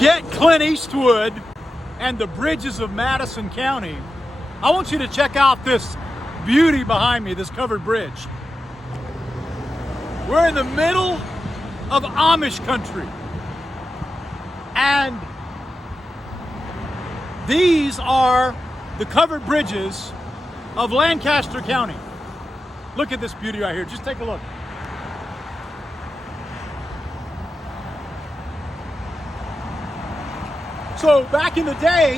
forget Clint Eastwood and the bridges of Madison County, I want you to check out this beauty behind me, this covered bridge. We're in the middle of Amish country. And these are the covered bridges of Lancaster County. Look at this beauty right here. Just take a look. So back in the day,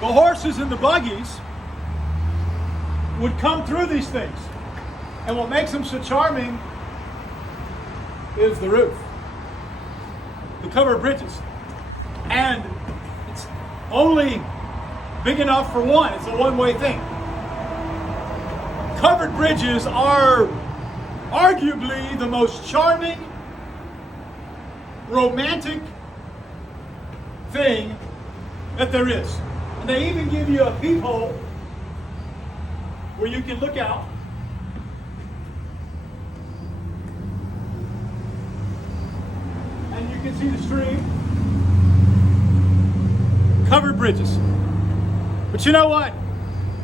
the horses and the buggies would come through these things. And what makes them so charming is the roof, the covered bridges. And it's only big enough for one. It's a one-way thing. Covered bridges are arguably the most charming, romantic thing that there is. And they even give you a peephole where you can look out. And you can see the stream. Covered bridges. But you know what?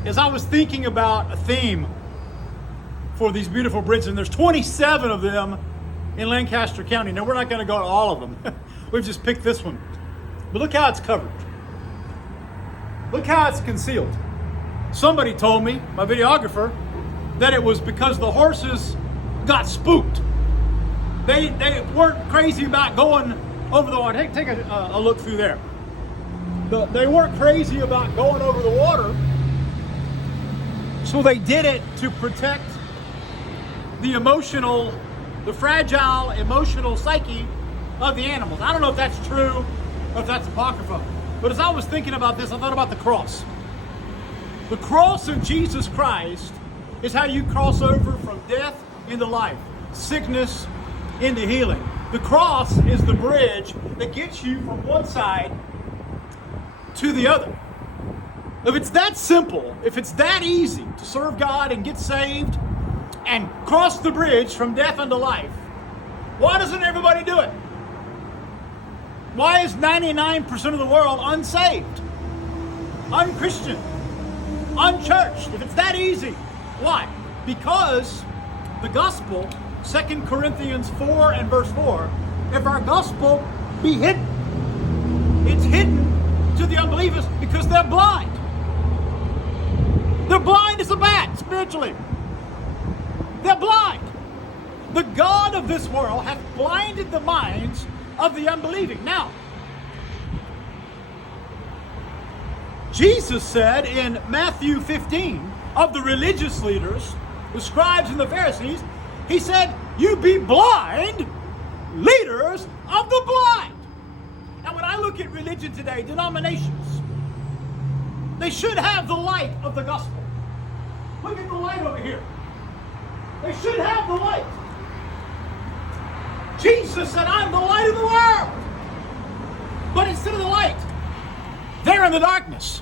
As I was thinking about a theme for these beautiful bridges, and there's 27 of them in Lancaster County. Now, we're not going to go to all of them. We've just picked this one. But look how it's covered. Look how it's concealed. Somebody told me, my videographer, that it was because the horses got spooked. They weren't crazy about going over the water. Take a look through there. They weren't crazy about going over the water, so they did it to protect the fragile emotional psyche of the animals. I don't know if that's true or if that's apocryphal, but as I was thinking about this, I thought about the cross. The cross of Jesus Christ is how you cross over from death into life, sickness into healing. The cross is the bridge that gets you from one side to the other. If it's that simple, if it's that easy to serve God and get saved and cross the bridge from death unto life, why doesn't everybody do it? Why is 99% of the world unsaved, unchristian, unchurched? If it's that easy, why? Because the gospel, 2 Corinthians 4 and verse 4, if our gospel be hidden, it's hidden to the unbelievers because they're blind. They're blind as a bat, spiritually. They're blind. The God of this world hath blinded the minds of the unbelieving. Now, Jesus said in Matthew 15 of the religious leaders, the scribes and the Pharisees, he said, "You be blind, leaders of the blind." Now, when I look at religion today, denominations, they should have the light of the gospel. Look at the light over here. They should have the light. Jesus said, "I'm the light of the world." But instead of the light, they're in the darkness.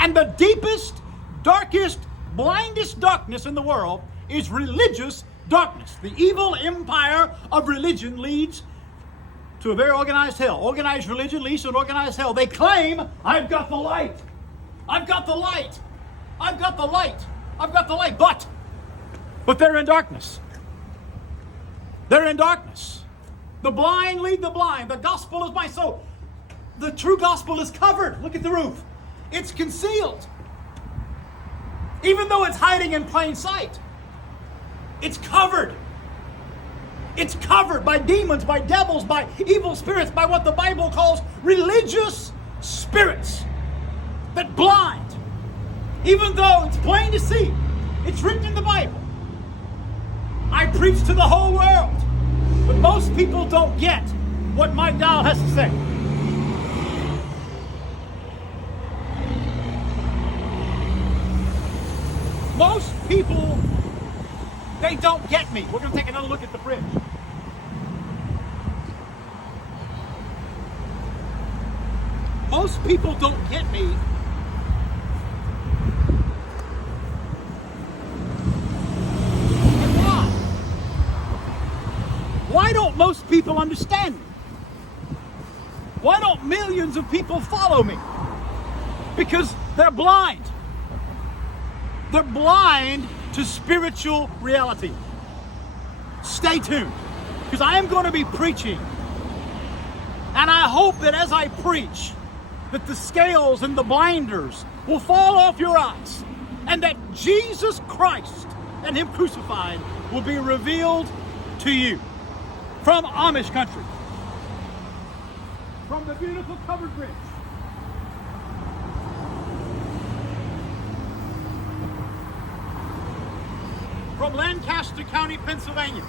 And the deepest, darkest, blindest darkness in the world is religious darkness. The evil empire of religion leads to a very organized hell. Organized religion leads to an organized hell. They claim, "I've got the light. I've got the light. I've got the light. I've got the light." But they're in darkness. They're in darkness. The blind lead the blind. The gospel is my soul. The true gospel is covered. Look at the roof. It's concealed. Even though it's hiding in plain sight, it's covered. It's covered by demons, by devils, by evil spirits, by what the Bible calls religious spirits that blind. Even though it's plain to see, it's written in the Bible. I preach to the whole world, but most people don't get what Mike Dyal has to say. Most people, they don't get me. We're going to take another look at the bridge. Most people don't get me. And why? why don't most people understand me? Why don't millions of people follow me? Because they're blind. They're blind to spiritual reality. Stay tuned, because I am going to be preaching. And I hope that as I preach, that the scales and the blinders will fall off your eyes, and that Jesus Christ and Him crucified will be revealed to you from Amish country, from the beautiful covered bridge, from Lancaster County, Pennsylvania.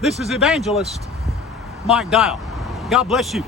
This is Evangelist Mike Dyal. God bless you.